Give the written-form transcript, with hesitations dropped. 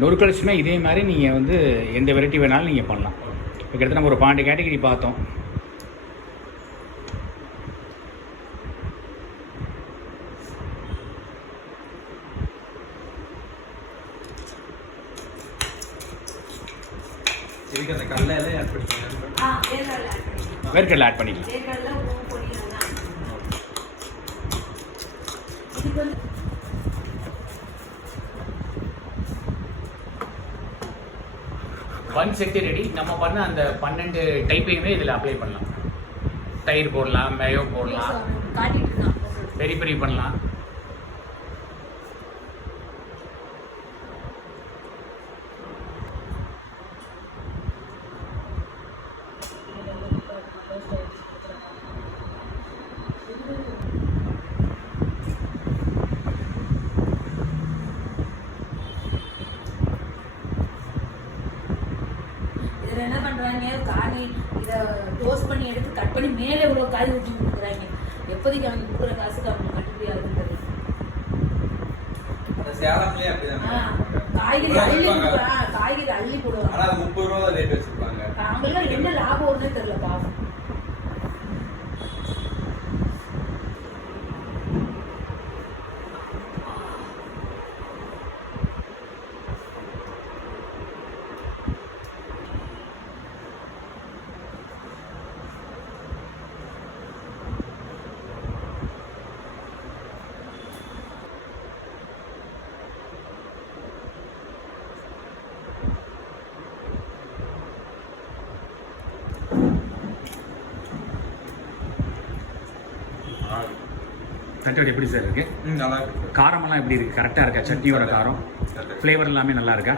நொறுக்கடிச்சுமே இதே மாதிரி நீங்கள் வந்து எந்த வெரைட்டி வேணாலும் நீங்கள் பண்ணலாம். கிட்டத்தட்ட நம்ம ஒரு 12 கேட்டகரி பார்த்தோம். இதுக்கு அந்த கடலை எல்லாம் ஆட் பண்ணிக்கலாம். வேர்க்கடலை ஆட் பண்ணிக்கலாம். பன் செட்டு ரெடி. நம்ம பண்ண அந்த 12 டைப்பையுமே இதில் அப்ளை பண்ணலாம். தயிர் போடலாம், மேயோ போடலாம், பெரிய பெரிய பண்ணலாம். என்ன பண்றாங்க, காய் இதை டோஸ்ட் பண்ணி எடுத்து கட் பண்ணி மேலே இவ்வளவு காய் ஊற்றி கொடுக்குறாங்க. எப்போதைக்கு அவங்க கொடுக்குற காசுக்கு அவங்க கட்டுப்படி ஆகுது. சேலம்லயே அப்படிதான் காய்கறி அள்ளி போடுவாங்க. ஆனா 30 ரூபா ரேட் வச்சிருப்பாங்க. அவங்கெல்லாம் என்ன லாபம் வருதுன்னு தெரியல பாவம். தட்டோட எப்படி சார் இருக்கு? நல்லா இருக்கு. காரமெல்லாம் எப்படி இருக்கு? கரெக்டாக இருக்கா? சட்னியோட காரம் ஃப்ளேவர் எல்லாமே நல்லா இருக்கா?